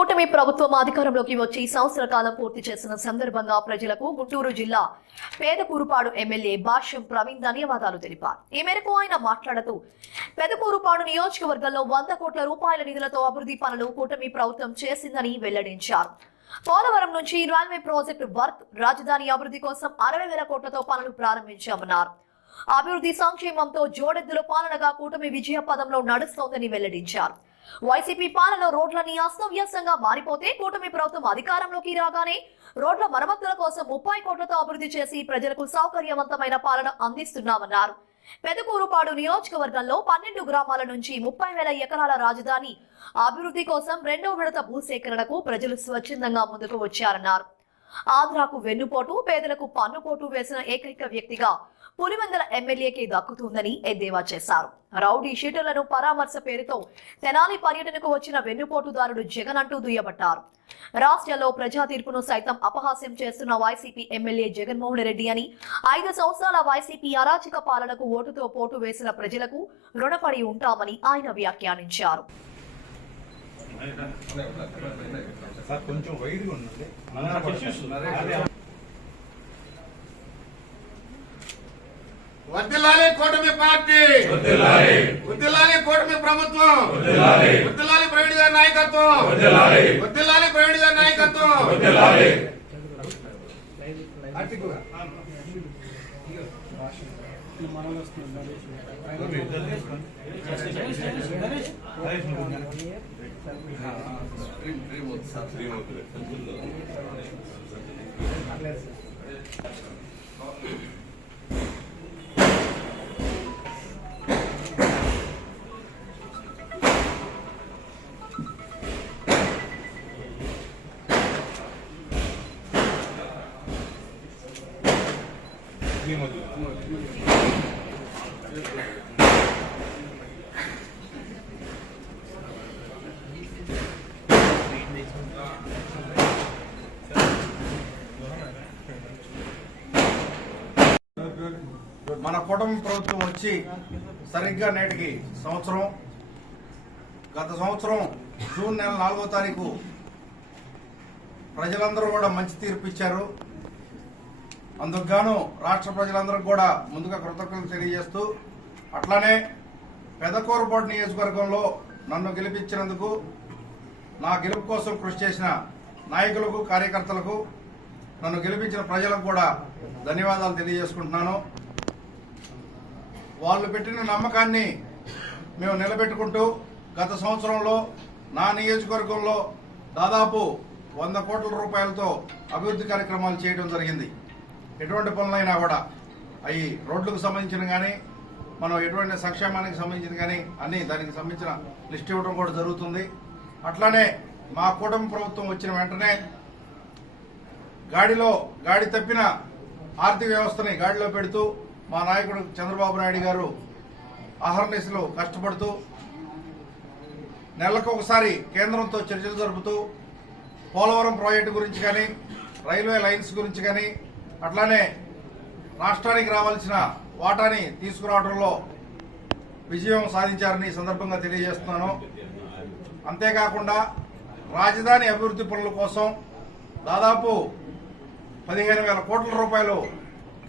కూటమి ప్రభుత్వం అధికారంలోకి వచ్చి సంవత్సర కాలం పూర్తి చేసిన సందర్భంగా ప్రజలకు గుంటూరు జిల్లా పేదకూరుపాడు ఎమ్మెల్యే భాష్యం ప్రవీణ్ ధన్యవాదాలు తెలిపారు. ఈ మేరకు ఆయన మాట్లాడుతూ పెదకూరుపాడు నియోజకవర్గంలో వంద కోట్ల రూపాయల నిధులతో అభివృద్ధి పనులు కూటమి ప్రభుత్వం చేసిందని వెల్లడించారు. పోలవరం నుంచి రైల్వే ప్రాజెక్టు వర్క్ రాజధాని అభివృద్ధి కోసం అరవై వేల కోట్లతో పనులు ప్రారంభించామన్నారు అభివృద్ధి సంక్షేమంతో జోడెద్దుల పాలనగా కూటమి విజయ పదంలో నడుస్తోందని వెల్లడించారు. వైసీపీ పాలన రోడ్లని అస్తవ్యస్తంగా మారిపోతే కూటమి ప్రభుత్వం అధికారంలోకి రాగానే రోడ్ల మరమ్మతుల కోసం ముప్పై కోట్లతో అభివృద్ధి చేసి ప్రజలకు సౌకర్యవంతమైన పాలన అందిస్తున్నామన్నారు. పెదకూరుపాడు నియోజకవర్గంలో పన్నెండు గ్రామాల నుంచి ముప్పై వేల ఎకరాల రాజధాని అభివృద్ధి కోసం రెండో విడత భూసేకరణకు ప్రజలు స్వచ్ఛందంగా ముందుకు వచ్చారన్నారు. ఆంధ్రాకు వెన్నుపోటు పేదలకు పన్నుపోటు వేసిన ఏకైక వ్యక్తిగా పులివెందల ఎమ్మెల్యేకి దక్కుతుందని ఎద్దేవా చేశారు రౌడీ షీటర్లను పరామర్శ పేరుతో తెనాలి పర్యటనకు వచ్చిన వెన్నుపోటుదారుడు జగన్ అంటూ దుయ్యబట్టారు రాష్ట్రంలో ప్రజా తీర్పును సైతం అపహాస్యం చేస్తున్న వైసీపీ ఎమ్మెల్యే జగన్మోహన్ రెడ్డి అని ఐదు సంవత్సరాల వైసీపీ అరాచక పాలనకు ఓటుతో పోటు వేసిన ప్రజలకు రుణపడి ఉంటామని ఆయన వ్యాఖ్యానించారు సార్ కొంచెం వైడ్గా ఉండండి వర్దిల్లాలి కూటమి పార్టీ వర్దిల్లాలి కూటమి ప్రభుత్వం. వర్దిల్లాలి ప్రవీణ్ గారి నాయకత్వం. వర్దిల్లాలి ప్రవీణ్ గారి నాయకత్వం. మన కుటుంబ ప్రభుత్వం వచ్చి సరిగ్గా నేటికి సంవత్సరం గత సంవత్సరం జూన్ నెల నాలుగో తారీఖు ప్రజలందరూ కూడా మంచి తీర్పు ఇచ్చారు. అందుకు గాను రాష్ట్ర ప్రజలందరికీ కూడా ముందుగా కృతజ్ఞతలు తెలియజేస్తూ అట్లానే పెదకూరపాటు నియోజకవర్గంలో నన్ను గెలిపించినందుకు నా గెలుపు కోసం కృషి చేసిన నాయకులకు కార్యకర్తలకు నన్ను గెలిపించిన ప్రజలకు కూడా ధన్యవాదాలు తెలియజేసుకుంటున్నాను. వాళ్ళు పెట్టిన నమ్మకాన్ని మేము నిలబెట్టుకుంటూ గత సంవత్సరంలో నా నియోజకవర్గంలో దాదాపు వంద కోట్ల రూపాయలతో అభివృద్ధి కార్యక్రమాలు చేయడం జరిగింది. ఎటువంటి పనులైనా కూడా అవి రోడ్లకు సంబంధించిన కానీ మనం ఎటువంటి సంక్షేమానికి సంబంధించిన కానీ అన్ని దానికి సంబంధించిన లిస్ట్ ఇవ్వడం కూడా జరుగుతుంది. అట్లానే మా కూటమి ప్రభుత్వం వచ్చిన వెంటనే గాడిలో గాడి తప్పిన ఆర్థిక వ్యవస్థని గాడిలో పెడుతూ మా నాయకుడు చంద్రబాబు నాయుడు గారు అహర్నిశలు కష్టపడుతూ నెలకు ఒకసారి కేంద్రంతో చర్చలు జరుపుతూ పోలవరం ప్రాజెక్టు గురించి కానీ రైల్వే లైన్స్ గురించి కానీ అట్లానే రాష్ట్రానికి రావాల్సిన వాటాని తీసుకురావడంలో విజయం సాధించారని సందర్భంగా తెలియజేస్తున్నాను. అంతేకాకుండా రాజధాని అభివృద్ధి పనుల కోసం దాదాపు పదిహేను వేల కోట్ల రూపాయలు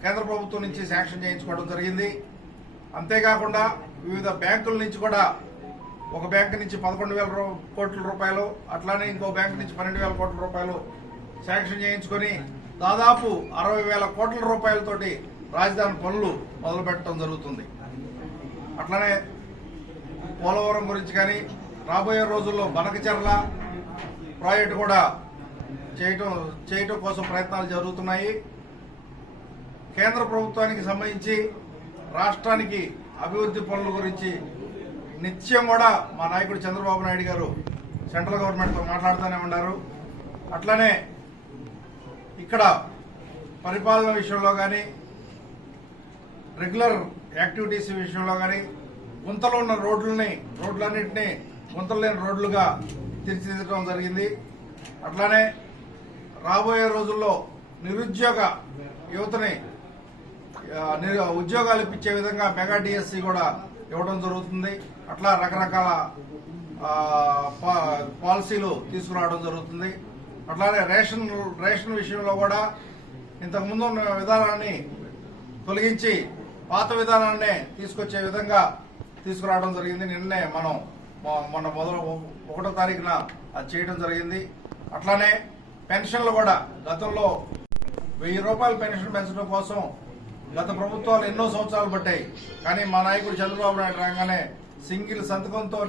కేంద్ర ప్రభుత్వం నుంచి శాంక్షన్ చేయించుకోవడం జరిగింది. అంతేకాకుండా వివిధ బ్యాంకుల నుంచి కూడా ఒక బ్యాంకు నుంచి పదకొండు వేల కోట్ల రూపాయలు అట్లానే ఇంకో బ్యాంకు నుంచి పన్నెండు వేల కోట్ల రూపాయలు శాంక్షన్ చేయించుకొని దాదాపు అరవై వేల కోట్ల రూపాయలతోటి రాజధాని పనులు మొదలుపెట్టడం జరుగుతుంది. అట్లనే పోలవరం గురించి కానీ రాబోయే రోజుల్లో బనకచెర్ల ప్రాజెక్టు కూడా చేయటం చేయటం కోసం ప్రయత్నాలు జరుగుతున్నాయి. కేంద్ర ప్రభుత్వానికి సంబంధించి రాష్ట్రానికి అభివృద్ధి పనుల గురించి నిత్యం కూడా మా నాయకుడు చంద్రబాబు నాయుడు గారు సెంట్రల్ గవర్నమెంట్తో మాట్లాడుతూనే ఉన్నారు. అట్లనే ఇక్కడ పరిపాలన విషయంలో కానీ రెగ్యులర్ యాక్టివిటీస్ విషయంలో కానీ గుంతలో ఉన్న రోడ్లని రోడ్లన్నింటినీ గుంతలు లేని రోడ్లుగా తీర్చిదిద్దడం జరిగింది. అట్లానే రాబోయే రోజుల్లో నిరుద్యోగ యువతని ఉద్యోగాలు ఇప్పించే విధంగా మెగా డిఎస్సి కూడా ఇవ్వడం జరుగుతుంది. అట్లా రకరకాల పా- పాలసీలు తీసుకురావడం జరుగుతుంది. అట్లానే రేషన్ రేషన్ విషయంలో కూడా ఇంతకుముందు ఉన్న విధానాన్ని తొలగించి పాత విధానాన్నే తీసుకొచ్చే విధంగా తీసుకురావడం జరిగింది. నిన్నే మనం మొన్న మొదలు ఒకటో తారీఖున అది చేయడం జరిగింది. అట్లానే పెన్షన్లు కూడా గతంలో వెయ్యి రూపాయల పెన్షన్ పెంచడం కోసం గత ప్రభుత్వాలు ఎన్నో సంవత్సరాలు పట్టాయి. కానీ మా నాయకుడు చంద్రబాబు నాయుడు రాగానే సింగిల్ సంతకంతో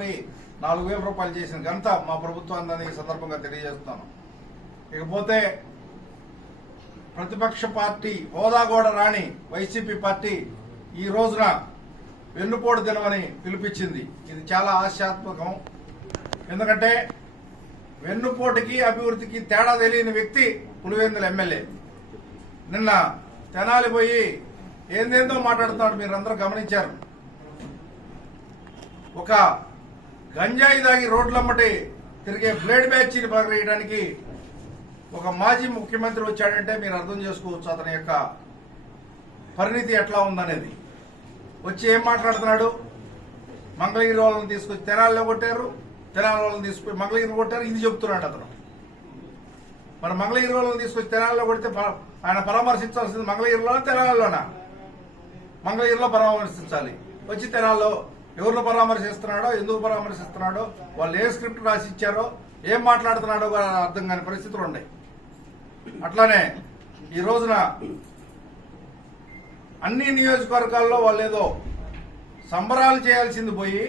నాలుగు వేల రూపాయలు చేసిన ఘనత మా ప్రభుత్వాన్ని సందర్భంగా తెలియజేస్తున్నాను. ఇకపోతే ప్రతిపక్ష పార్టీ హోదా కూడా రాని వైసీపీ పార్టీ ఈ రోజున వెన్నుపోటు దినమని పిలిపించింది. ఇది చాలా ఆశాత్మకం. ఎందుకంటే వెన్నుపోటుకి అభివృద్ధికి తేడా తెలియని వ్యక్తి పులివెందుల ఎమ్మెల్యే. నిన్న తెనాలి పోయి ఏందేందో మాట్లాడుతున్నాడు మీరందరూ గమనించారు. ఒక గంజాయి దాగి రోడ్లమ్మటి తిరిగే బ్లేడ్ బ్యాచ్ని పగరేయడానికి ఒక మాజీ ముఖ్యమంత్రి వచ్చాడంటే మీరు అర్థం చేసుకోవచ్చు అతని యొక్క పరిణితి ఎట్లా ఉందనేది. వచ్చి ఏం మాట్లాడుతున్నాడు? మంగళగిరి వాళ్ళని తీసుకొచ్చి తెనాలిలో కొట్టారు తెనాలి వాళ్ళని తీసుకొచ్చి మంగళగిరి కొట్టారు ఇది చెప్తున్నాడు అతను. మరి మంగళగిరి వాళ్ళని తీసుకొచ్చి తెనాలిలో కొడితే ప- ఆయన పరామర్శించాల్సింది మంగళగిరిలోనా తెనాలిలోనా? మంగళగిరిలో పరామర్శించాలి. వచ్చి తెనాల్లో ఎవరిని పరామర్శిస్తున్నాడో ఎందుకు పరామర్శిస్తున్నాడో వాళ్ళు ఏ స్క్రిప్ట్ రాసి ఇచ్చారో ఏం మాట్లాడుతున్నాడో అర్థం కాని పరిస్థితులు ఉన్నాయి. అట్లానే ఈ రోజున అన్ని నియోజకవర్గాల్లో వాళ్ళు ఏదో సంబరాలు చేయాల్సింది పోయి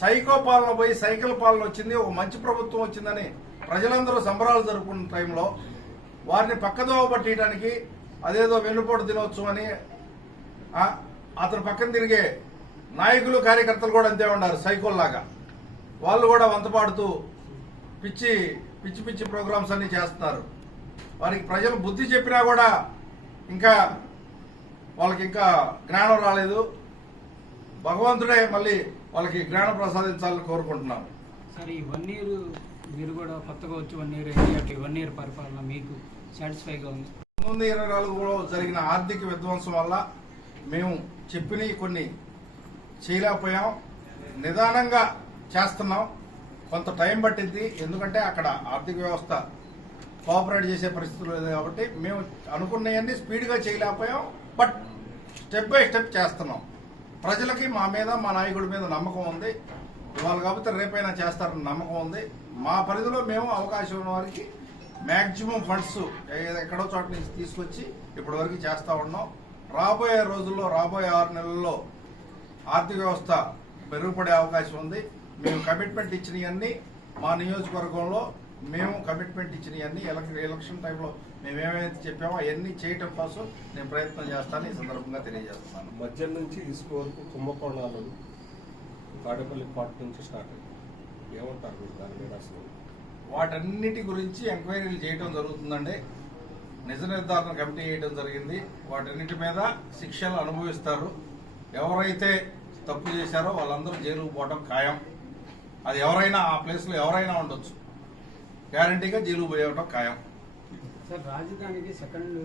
సైకో పాలన పోయి సైకిల్ పాలన వచ్చింది ఒక మంచి ప్రభుత్వం వచ్చిందని ప్రజలందరూ సంబరాలు జరుపుకున్న టైంలో వారిని పక్కదోవ పట్టేయడానికి అదేదో వెన్నుపోటు తినవచ్చు అని అతను పక్కన తిరిగే నాయకులు కార్యకర్తలు కూడా అంతే ఉన్నారు సైకోల్లాగా. వాళ్ళు కూడా వంతపాడుతూ పిచ్చి పిచ్చి పిచ్చి ప్రోగ్రామ్స్ అన్ని చేస్తున్నారు. వారికి ప్రజలు బుద్ధి చెప్పినా కూడా ఇంకా వాళ్ళకి ఇంకా జ్ఞానం రాలేదు. భగవంతుడే మళ్ళీ వాళ్ళకి జ్ఞానం ప్రసాదించాలని కోరుకుంటున్నాను సార్ ఈ వన్ ఇయర్ మీరు కూడా కొత్తగా వచ్చి వన్ ఇయర్ అయ్యాక వన్ ఇయర్ పరిపాలన మీకు సాటిస్ఫైగా ఉంది. పంతొమ్మిది ఇరవై నాలుగులో జరిగిన ఆర్థిక విధ్వంసం వల్ల మేము చెప్పినవి కొన్ని చేయలేకపోయాం. నిదానంగా చేస్తున్నాం. కొంత టైం పట్టింది ఎందుకంటే అక్కడ ఆర్థిక వ్యవస్థ కోఆపరేట్ చేసే పరిస్థితులు లేదు కాబట్టి మేము అనుకున్నవన్నీ స్పీడ్గా చేయలేకపోయాం బట్ స్టెప్ బై స్టెప్ చేస్తున్నాం. ప్రజలకి మా మీద మా నాయకుడి మీద నమ్మకం ఉంది. ఇవాళ కాకపోతే రేపైనా చేస్తారని నమ్మకం ఉంది. మా పరిధిలో మేము అవకాశం ఉన్న వారికి మ్యాక్సిమం ఫండ్స్ ఎక్కడో చోట నుంచి తీసుకొచ్చి ఇప్పటి వరకు చేస్తూ ఉన్నాం. రాబోయే రోజుల్లో రాబోయే ఆరు నెలల్లో ఆర్థిక వ్యవస్థ మెరుగుపడే అవకాశం ఉంది. మేము కమిట్మెంట్ ఇచ్చినవన్నీ మా నియోజకవర్గంలో మేము కమిట్మెంట్ ఇచ్చినవన్నీ ఎలక్ ఎలక్షన్ టైంలో మేము ఏమైతే చెప్పామో అవన్నీ చేయటం కోసం నేను ప్రయత్నం చేస్తాను ఈ సందర్భంగా తెలియజేస్తున్నాను. మధ్య నుంచి ఇసుక వరకు కుంభకోణాలు తాడేపల్లి పార్ట్ నుంచి స్టార్ట్ అయ్యాయి. ఏమంటారు మీరు దాని మీద అసలు? వాటన్నిటి గురించి ఎంక్వైరీలు చేయడం జరుగుతుందండి. నిజ నిర్ధారణ కమిటీ వేయడం జరిగింది. వాటన్నిటి మీద శిక్షలు అనుభవిస్తారు. ఎవరైతే తప్పు చేశారో వాళ్ళందరూ జైలుకు పోవడం ఖాయం. అది ఎవరైనా ఆ ప్లేస్లో ఎవరైనా ఉండొచ్చు. గ్యారంటీగా జైలుకు పోయవడం ఖాయం. సార్ రాజధానికి సెకండ్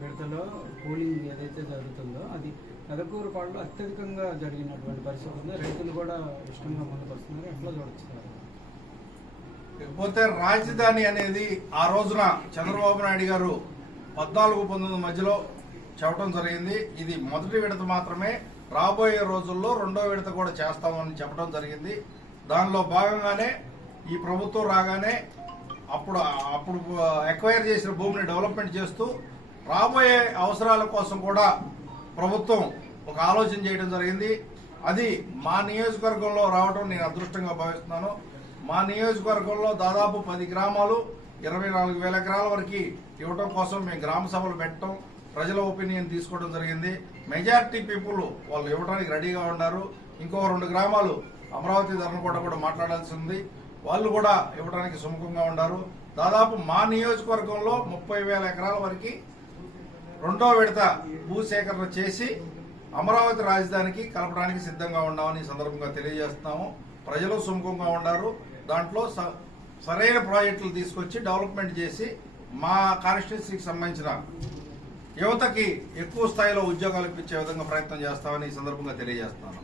విడతలో పోలింగ్ ఏదైతే జరుగుతుందో అది పెదకూరు పాటలో అత్యధికంగా జరిగినటువంటి పరిస్థితి ఉంది. రైతులు కూడా ఇష్టంగా ముందుకు వస్తున్నారు. ఎట్లా చూడొచ్చు సార్ ఇకపోతే రాజధాని అనేది ఆ రోజున చంద్రబాబు నాయుడు గారు పద్నాలుగు పంతొమ్మిది మధ్యలో చెప్పడం జరిగింది. ఇది మొదటి విడత మాత్రమే. రాబోయే రోజుల్లో రెండో విడత కూడా చేస్తామని చెప్పడం జరిగింది. దానిలో భాగంగానే ఈ ప్రభుత్వం రాగానే అప్పుడు అప్పుడు ఎక్వైర్ చేసిన భూమిని డెవలప్మెంట్ చేస్తూ రాబోయే అవసరాల కోసం కూడా ప్రభుత్వం ఒక ఆలోచన చేయడం జరిగింది. అది మా నియోజకవర్గంలో రావడం నేను అదృష్టంగా భావిస్తున్నాను. మా నియోజకవర్గంలో దాదాపు పది గ్రామాలు ఇరవై నాలుగు వేల ఎకరాల వరకు ఇవ్వడం కోసం మేము గ్రామ సభలు పెట్టడం ప్రజల ఒపీనియన్ తీసుకోవడం జరిగింది. మెజారిటీ పీపుల్ వాళ్ళు ఇవ్వడానికి రెడీగా ఉన్నారు. ఇంకో రెండు గ్రామాలు అమరావతి ధర్మకోట కూడా మాట్లాడాల్సి ఉంది. వాళ్ళు కూడా ఇవ్వడానికి సుముఖంగా ఉన్నారు దాదాపు మా నియోజకవర్గంలో ముప్పై వేల ఎకరాల వరకు రెండో విడత భూసేకరణ చేసి అమరావతి రాజధానికి కలపడానికి సిద్ధంగా ఉన్నామని సందర్భంగా తెలియజేస్తున్నాము. ప్రజలు సుముఖంగా ఉన్నారు దాంట్లో స- సరైన ప్రాజెక్టులు తీసుకొచ్చి డెవలప్మెంట్ చేసి మా కాన్స్టిట్యున్సీకి సంబంధించిన యువతకి ఎక్కువ స్థాయిలో ఉద్యోగాలు ఇప్పించే విధంగా ప్రయత్నం చేస్తామని ఈ సందర్భంగా తెలియజేస్తున్నాను.